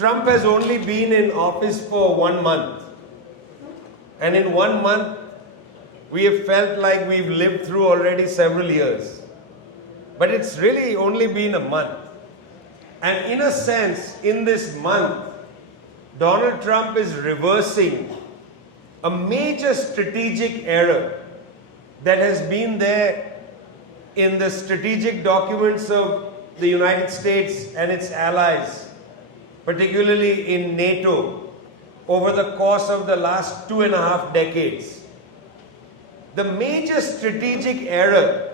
Trump has only been in office for 1 month. And in 1 month, we have felt like we've lived through already several years. But it's really only been a month. And in a sense, in this month, Donald Trump is reversing a major strategic error that has been there in the strategic documents of the United States and its allies, particularly in NATO, over the course of the last 2.5 decades. The major strategic error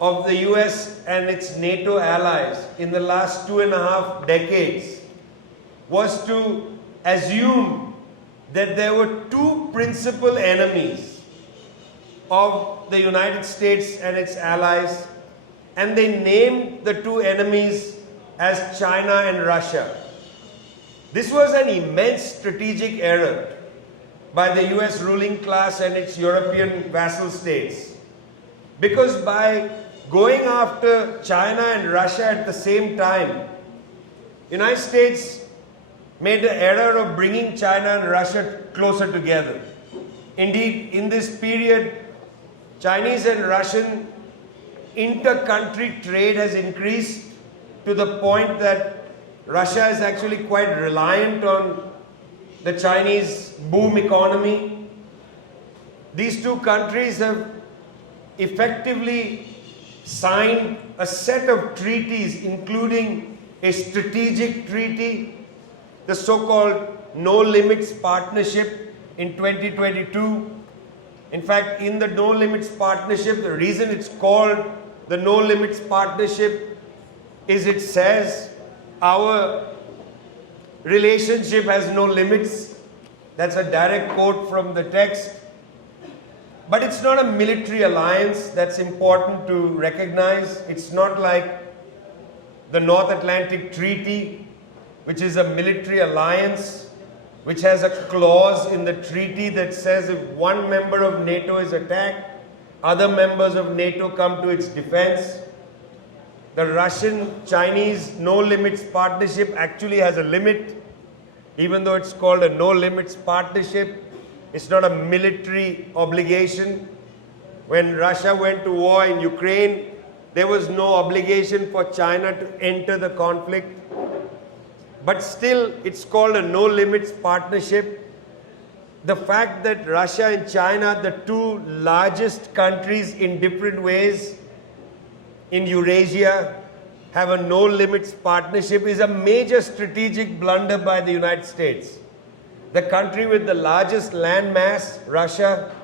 of the US and its NATO allies in the last 2.5 decades was to assume that there were two principal enemies of the United States and its allies, and they named the two enemies as China and Russia. This was an immense strategic error by the US ruling class and its European vassal states, because by going after China and Russia at the same time, the United States made the error of bringing China and Russia closer together. Indeed, in this period, Chinese and Russian inter-country trade has increased to the point that Russia is actually quite reliant on the Chinese boom economy. These two countries have effectively signed a set of treaties, including a strategic treaty, the so-called No Limits Partnership in 2022. In fact, in the No Limits Partnership, the reason it's called the No Limits Partnership is it says our relationship has no limits. That's a direct quote from the text. But it's not a military alliance. That's important to recognize. It's not like the North Atlantic Treaty, which is a military alliance, which has a clause in the treaty that says if one member of NATO is attacked, other members of NATO come to its defense. The Russian-Chinese No Limits Partnership actually has a limit, even though it's called a No Limits Partnership. It's not a military obligation. When Russia went to war in Ukraine, there was no obligation for China to enter the conflict. But still, it's called a No Limits Partnership. The fact that Russia and China, the two largest countries in different ways in Eurasia, have a No Limits Partnership is a major strategic blunder by the United States. The country with the largest land mass, Russia,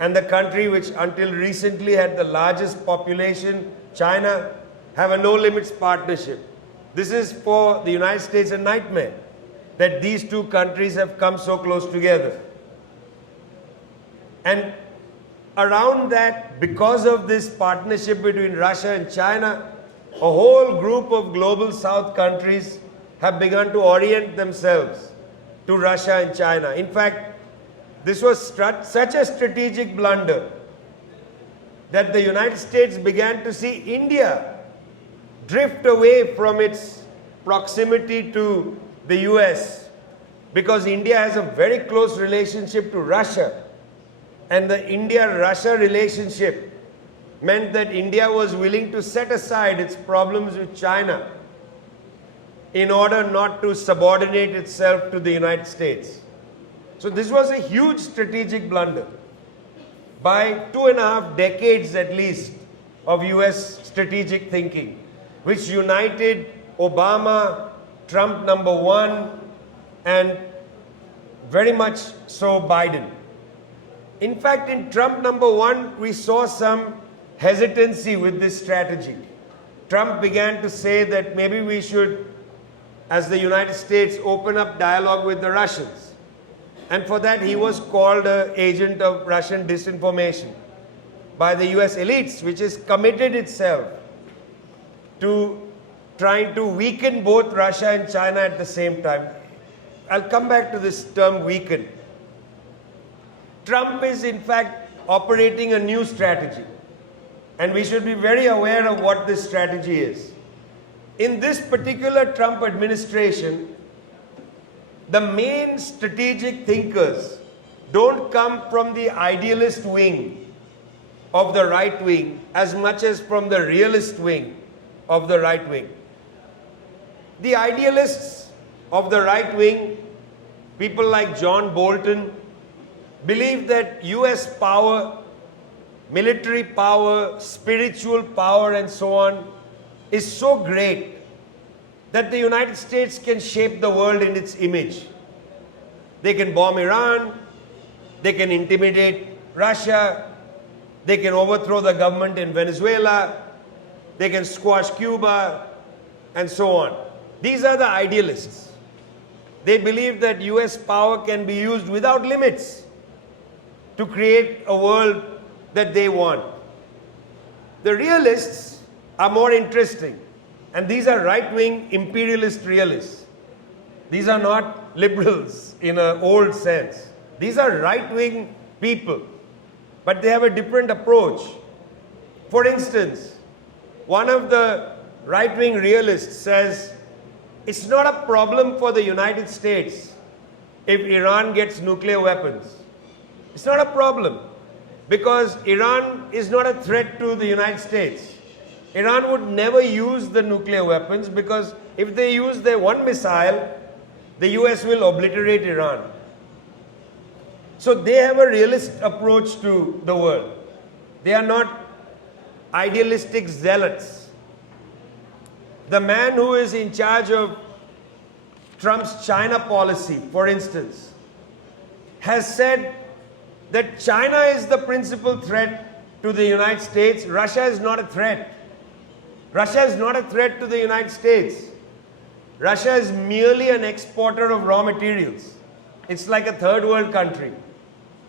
and the country which until recently had the largest population, China, have a No Limits Partnership. This is for the United States a nightmare that these two countries have come so close together. And around that, because of this partnership between Russia and China, a whole group of global South countries have begun to orient themselves to Russia and China. In fact, this was such a strategic blunder that the United States began to see India drift away from its proximity to the US, because India has a very close relationship to Russia. And the India-Russia relationship meant that India was willing to set aside its problems with China in order not to subordinate itself to the United States. So this was a huge strategic blunder. By 2.5 decades at least of US strategic thinking, which united Obama, Trump #1, and very much so Biden. In fact, in Trump #1, we saw some hesitancy with this strategy. Trump began to say that maybe we should, as the United States, open up dialogue with the Russians. And for that, he was called an agent of Russian disinformation by the US elites, which has committed itself to trying to weaken both Russia and China at the same time. I'll come back to this term weaken. Trump is in fact operating a new strategy, and we should be very aware of what this strategy is. In this particular Trump administration, the main strategic thinkers don't come from the idealist wing of the right wing as much as from the realist wing of the right wing. The idealists of the right wing, people like John Bolton, believe that US power, military power, spiritual power, and so on is so great that the United States can shape the world in its image. They can bomb Iran, they can intimidate Russia, they can overthrow the government in Venezuela, they can squash Cuba, and so on. These are the idealists. They believe that US power can be used without limits to create a world that they want. The realists are more interesting, and these are right-wing imperialist realists. These are not liberals in an old sense. These are right-wing people, but they have a different approach. For instance, one of the right-wing realists says, it's not a problem for the United States if Iran gets nuclear weapons. It's not a problem because Iran is not a threat to the United States. Iran would never use the nuclear weapons because if they use their one missile, the US will obliterate Iran. So they have a realist approach to the world. They are not idealistic zealots. The man who is in charge of Trump's China policy, for instance, has said that China is the principal threat to the United States. Russia is not a threat. Russia is not a threat to the United States. Russia is merely an exporter of raw materials. It's like a third world country.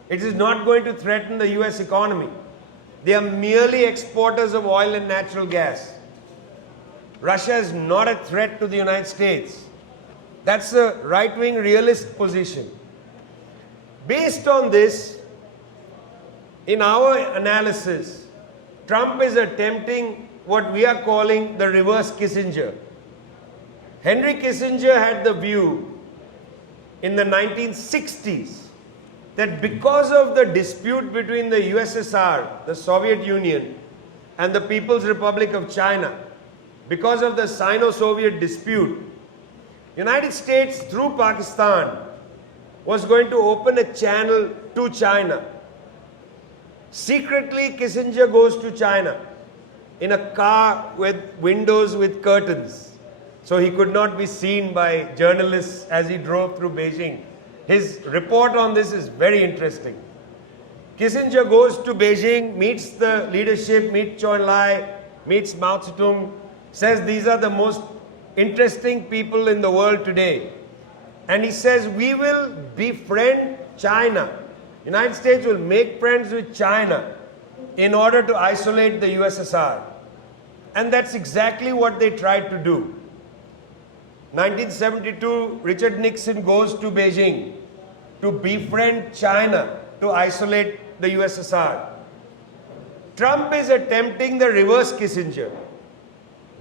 It is not going to threaten the US economy. They are merely exporters of oil and natural gas. Russia is not a threat to the United States. That's a right-wing realist position. Based on this, in our analysis, Trump is attempting what we are calling the reverse Kissinger. Henry Kissinger had the view in the 1960s that because of the dispute between the USSR, the Soviet Union, and the People's Republic of China, because of the Sino-Soviet dispute, United States through Pakistan was going to open a channel to China. Secretly, Kissinger goes to China in a car with windows with curtains, so he could not be seen by journalists as he drove through Beijing. His report on this is very interesting. Kissinger goes to Beijing, meets the leadership, meets Zhou Enlai, meets Mao Zedong, says these are the most interesting people in the world today. And he says, we will befriend China. United States will make friends with China in order to isolate the USSR. And that's exactly what they tried to do. 1972, Richard Nixon goes to Beijing to befriend China to isolate the USSR. Trump is attempting the reverse Kissinger.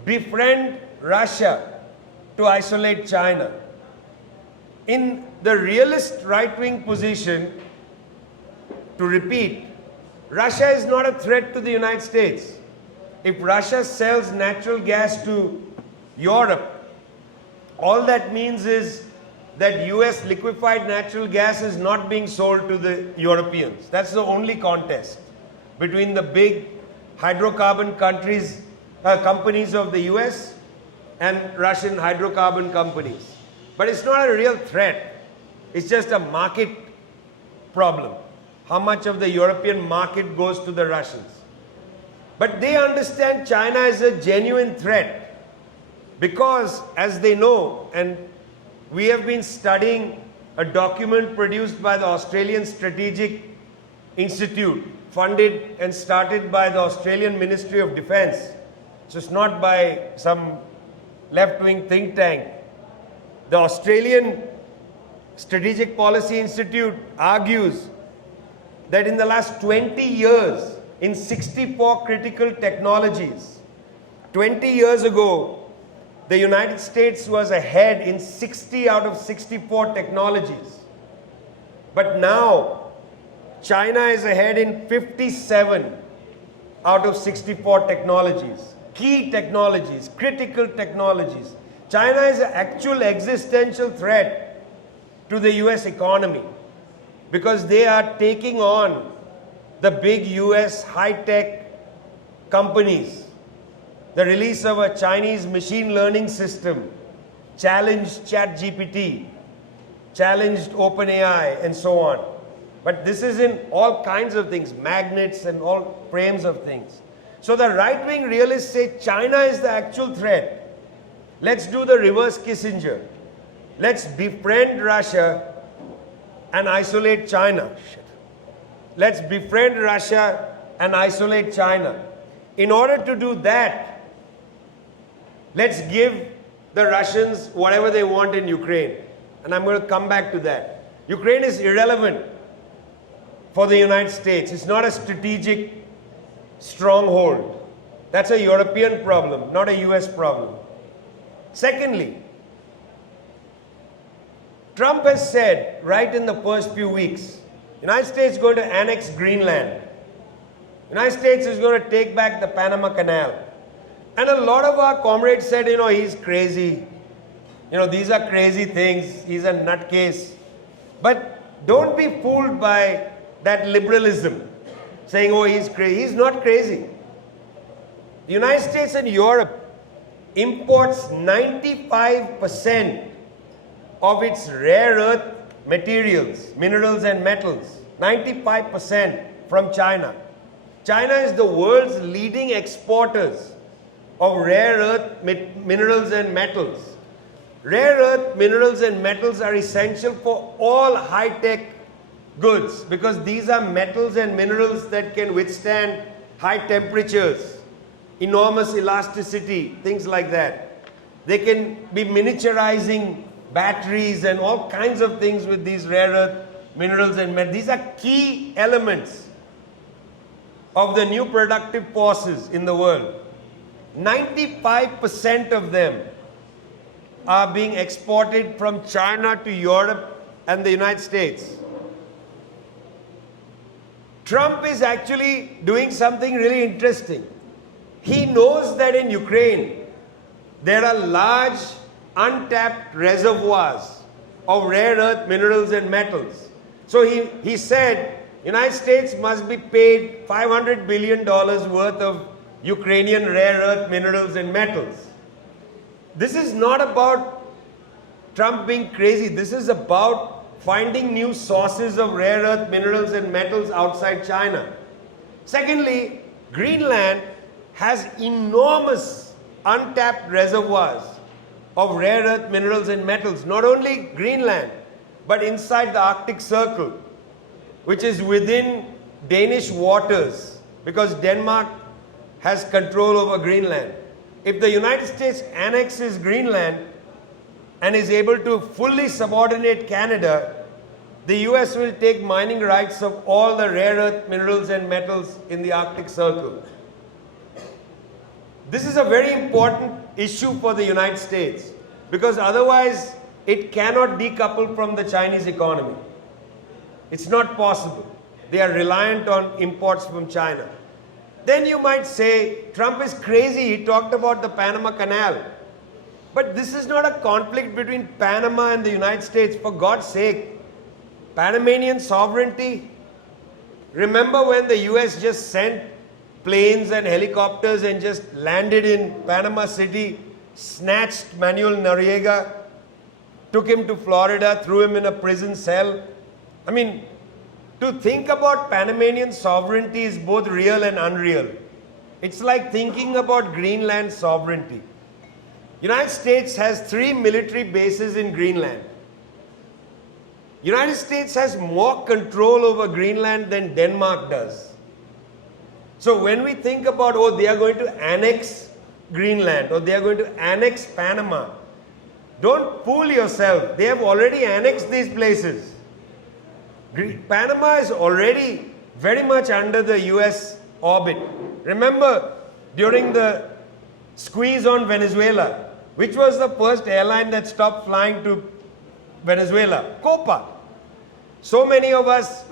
Befriend Russia to isolate China. In the realist right-wing position, to repeat, Russia is not a threat to the United States. If Russia sells natural gas to Europe, all that means is that US liquefied natural gas is not being sold to the Europeans. That's the only contest between the big hydrocarbon companies of the US and Russian hydrocarbon companies. But it's not a real threat. It's just a market problem. How much of the European market goes to the Russians? But they understand China is a genuine threat because, as they know, and we have been studying a document produced by the Australian Strategic Institute, funded and started by the Australian Ministry of Defence. So it's not by some left-wing think tank. The Australian Strategic Policy Institute argues that in the last 20 years, in 64 critical technologies, 20 years ago, the United States was ahead in 60 out of 64 technologies. But now, China is ahead in 57 out of 64 technologies. Key technologies, critical technologies. China is an actual existential threat to the US economy because they are taking on the big US high-tech companies. The release of a Chinese machine learning system challenged ChatGPT, challenged OpenAI, and so on. But this is in all kinds of things, magnets and all frames of things. So the right-wing realists say China is the actual threat. Let's do the reverse Kissinger. Let's befriend Russia and isolate China. Let's befriend Russia and isolate China. In order to do that, let's give the Russians whatever they want in Ukraine. And I'm going to come back to that. Ukraine is irrelevant for the United States. It's not a strategic stronghold. That's a European problem, not a US problem. Secondly, Trump has said right in the first few weeks, United States is going to annex Greenland. United States is going to take back the Panama Canal. And a lot of our comrades said, he's crazy. These are crazy things. He's a nutcase. But don't be fooled by that liberalism, saying, he's crazy. He's not crazy. The United States and Europe imports 95% of its rare earth materials, minerals and metals, 95% from China. China is the world's leading exporters of rare earth minerals and metals. Rare earth minerals and metals are essential for all high-tech goods because these are metals and minerals that can withstand high temperatures, enormous elasticity, things like that. They can be miniaturizing batteries and all kinds of things with these rare earth minerals and metals. These are key elements of the new productive forces in the world. 95% of them are being exported from China to Europe and the United States. Trump is actually doing something really interesting. He knows that in Ukraine there are large untapped reservoirs of rare earth minerals and metals. So he said United States must be paid $500 billion worth of Ukrainian rare earth minerals and metals. This is not about Trump being crazy. This is about finding new sources of rare earth minerals and metals outside China. Secondly, Greenland has enormous untapped reservoirs of rare earth minerals and metals. Not only Greenland, but inside the Arctic Circle, which is within Danish waters, because Denmark has control over Greenland. If the United States annexes Greenland and is able to fully subordinate Canada, the US will take mining rights of all the rare earth minerals and metals in the Arctic Circle. This is a very important issue for the United States because otherwise it cannot decouple from the Chinese economy. It's not possible. They are reliant on imports from China. Then you might say, Trump is crazy, he talked about the Panama Canal. But this is not a conflict between Panama and the United States, for God's sake. Panamanian sovereignty. Remember when the US just sent planes and helicopters and just landed in Panama City, snatched Manuel Noriega, took him to Florida, threw him in a prison cell? I mean, to think about Panamanian sovereignty is both real and unreal. It's like thinking about Greenland sovereignty. United States has 3 military bases in Greenland. United States has more control over Greenland than Denmark does. So when we think about, they are going to annex Greenland or they are going to annex Panama, don't fool yourself. They have already annexed these places. Panama is already very much under the US orbit. Remember, during the squeeze on Venezuela, Which was the first airline that stopped flying to Venezuela? Copa. So many of us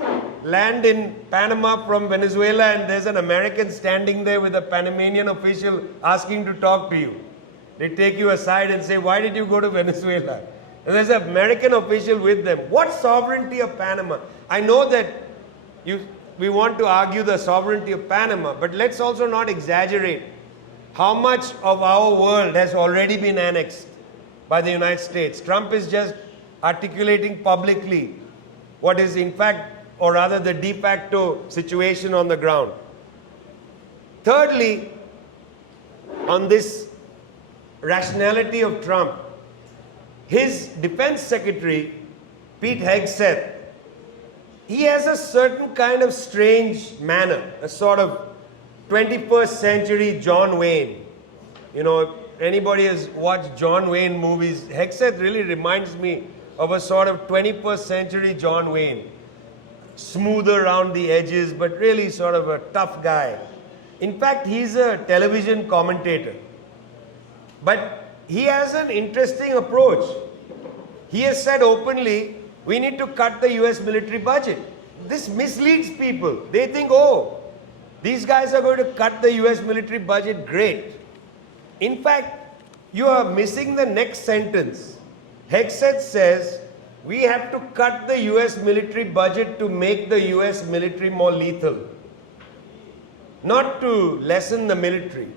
land in Panama from Venezuela and there's an American standing there with a Panamanian official asking to talk to you. They take you aside and say, why did you go to Venezuela? And there's an American official with them. What sovereignty of Panama? I know that we want to argue the sovereignty of Panama, but let's also not exaggerate how much of our world has already been annexed by the United States. Trump is just articulating publicly what is in fact, or rather the de facto situation on the ground. Thirdly, on this rationality of Trump, his defense secretary, Pete Hegseth, he has a certain kind of strange manner, a sort of 21st century John Wayne. You know, if anybody has watched John Wayne movies, Hegseth really reminds me of a sort of 21st century John Wayne. Smoother around the edges, but really sort of a tough guy. In fact, he's a television commentator. But he has an interesting approach. He has said openly, we need to cut the US military budget. This misleads people. They think, oh, these guys are going to cut the US military budget, great. In fact, you are missing the next sentence. Hegseth says, we have to cut the US military budget to make the US military more lethal, not to lessen the military.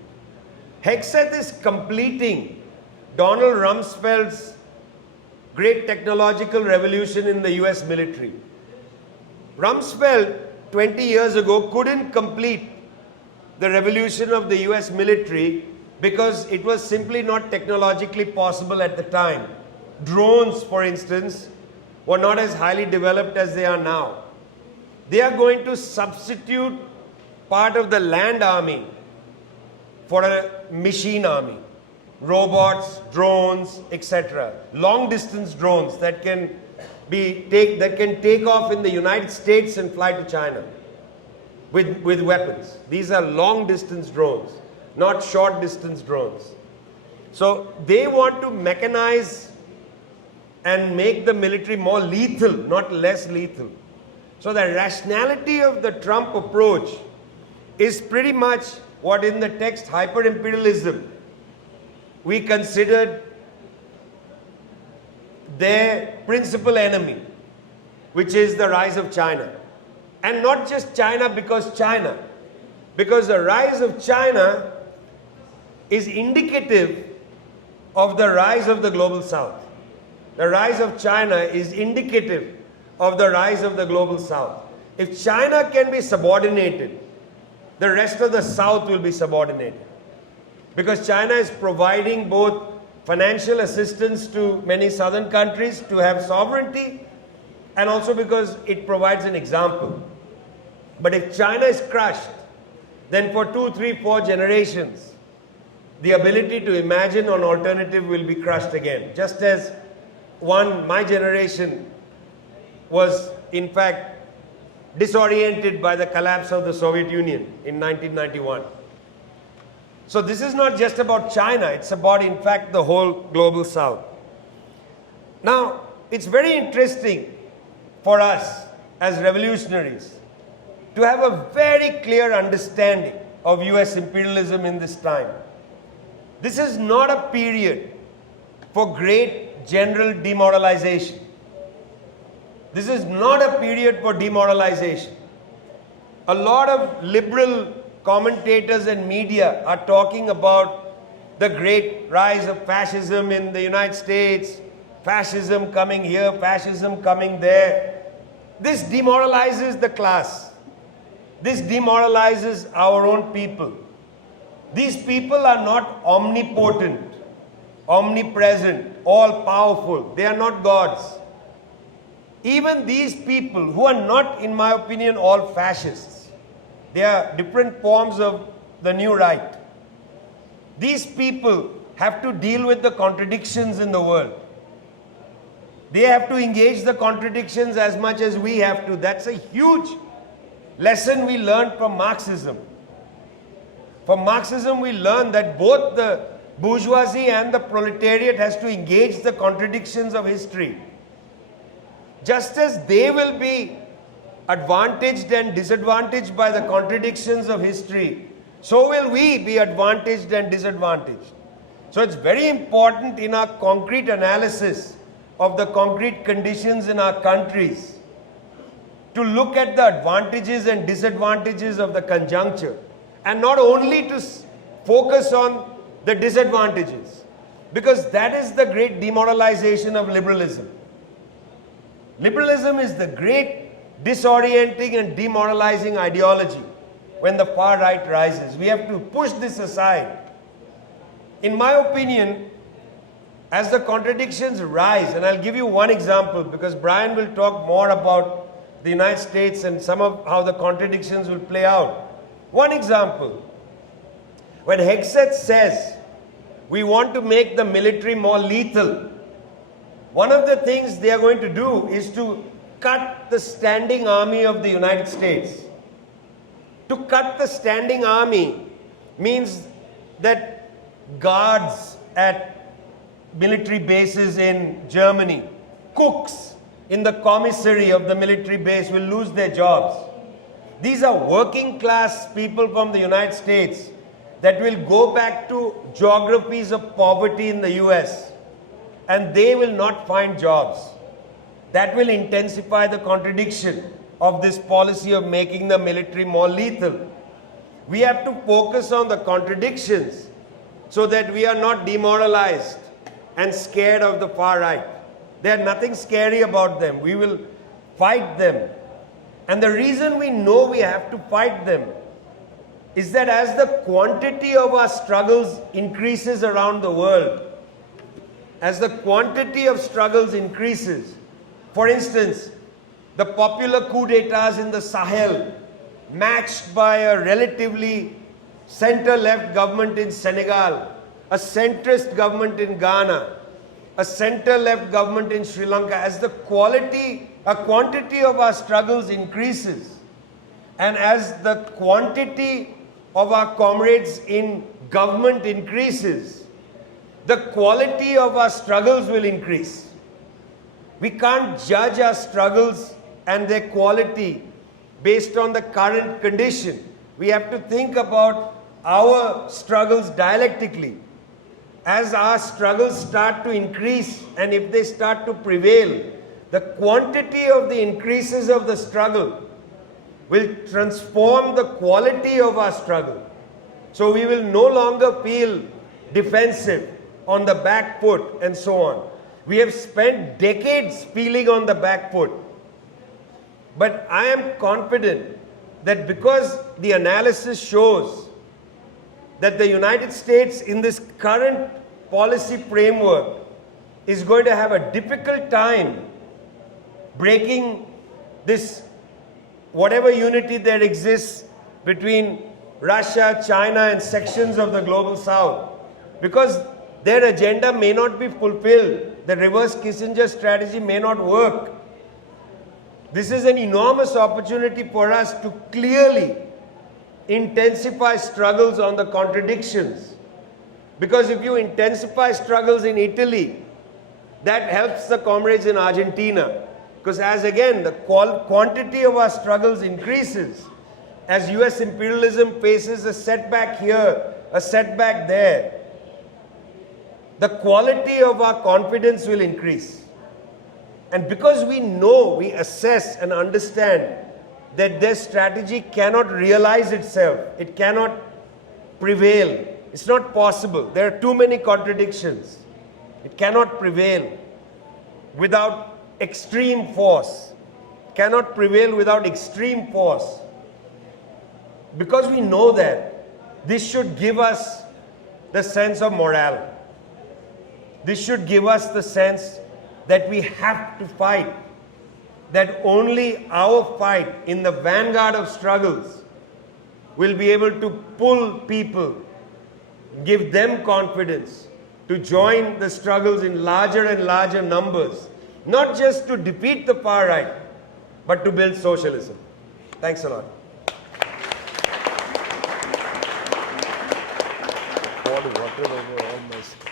Hegseth is completing Donald Rumsfeld's great technological revolution in the US military. Rumsfeld, 20 years ago, couldn't complete the revolution of the US military because it was simply not technologically possible at the time. Drones, for instance, were not as highly developed as they are now. They are going to substitute part of the land army for a machine army. Robots, drones, etc. Long distance drones that can take off in the United States and fly to China with weapons. These are long distance drones, not short distance drones. So they want to mechanize and make the military more lethal, not less lethal. So the rationality of the Trump approach is pretty much what in the text hyper-imperialism we considered their principal enemy, which is the rise of China. And not just China, because the rise of China is indicative of the rise of the global south. The rise of China is indicative of the rise of the global south. If China can be subordinated, the rest of the south will be subordinated. Because China is providing both financial assistance to many southern countries to have sovereignty, and also because it provides an example. But if China is crushed, then for 2, 3, 4 generations, the ability to imagine an alternative will be crushed again. Just as my generation was in fact disoriented by the collapse of the Soviet Union in 1991. So this is not just about China, it's about in fact the whole global south. Now, it's very interesting for us as revolutionaries to have a very clear understanding of US imperialism in this time. This is not a period for great general demoralization. This is not a period for demoralization. A lot of liberal commentators and media are talking about the great rise of fascism in the United States, fascism coming here, fascism coming there. This demoralizes the class. This demoralizes our own people. These people are not omnipotent, omnipresent, all-powerful. They are not gods. Even these people who are not, in my opinion, all fascists, they are different forms of the new right. These people have to deal with the contradictions in the world. They have to engage the contradictions as much as we have to. That's a huge lesson we learned from Marxism. From Marxism, we learned that both the bourgeoisie and the proletariat has to engage the contradictions of history. Just as they will be advantaged and disadvantaged by the contradictions of history, so will we be advantaged and disadvantaged. So it's very important in our concrete analysis of the concrete conditions in our countries to look at the advantages and disadvantages of the conjuncture, and not only to focus on the disadvantages, because that is the great demoralization of liberalism. Liberalism is the great disorienting and demoralizing ideology when the far right rises. We have to push this aside. In my opinion, as the contradictions rise, and I'll give you one example because Brian will talk more about the United States and some of how the contradictions will play out. One example, when Hegseth says we want to make the military more lethal, one of the things they are going to do is to cut the standing army of the United States. To cut the standing army means that guards at military bases in Germany, cooks in the commissary of the military base will lose their jobs. These are working class people from the United States that will go back to geographies of poverty in the US, and they will not find jobs. That will intensify the contradiction of this policy of making the military more lethal. We have to focus on the contradictions so that we are not demoralized and scared of the far right. There's nothing scary about them. We will fight them. And the reason we know we have to fight them is that as the quantity of our struggles increases around the world, as the quantity of struggles increases, for instance, the popular coup d'etats in the Sahel, matched by a relatively center-left government in Senegal, a centrist government in Ghana, a center-left government in Sri Lanka, as the quantity of our struggles increases, and as the quantity of our comrades in government increases, the quality of our struggles will increase. We can't judge our struggles and their quality based on the current condition. We have to think about our struggles dialectically. As our struggles start to increase and if they start to prevail, the quantity of the increases of the struggle will transform the quality of our struggle. So we will no longer feel defensive, on the back foot, and so on. We have spent decades feeling on the back foot. But I am confident that because the analysis shows that the United States in this current policy framework is going to have a difficult time breaking this, whatever unity there exists between Russia, China, and sections of the global south, because their agenda may not be fulfilled. The reverse Kissinger strategy may not work. This is an enormous opportunity for us to clearly intensify struggles on the contradictions. Because if you intensify struggles in Italy, that helps the comrades in Argentina. Because as again, the quantity of our struggles increases, as US imperialism faces a setback here, a setback there, the quality of our confidence will increase. And because we know, we assess and understand that their strategy cannot realize itself, it cannot prevail, it's not possible. There are too many contradictions. It cannot prevail without extreme force. It cannot prevail without extreme force. Because we know that, this should give us the sense of morale. This should give us the sense that we have to fight, that only our fight in the vanguard of struggles will be able to pull people, give them confidence to join the struggles in larger and larger numbers, not just to defeat the far right, but to build socialism. Thanks a lot. poured water over all my skin.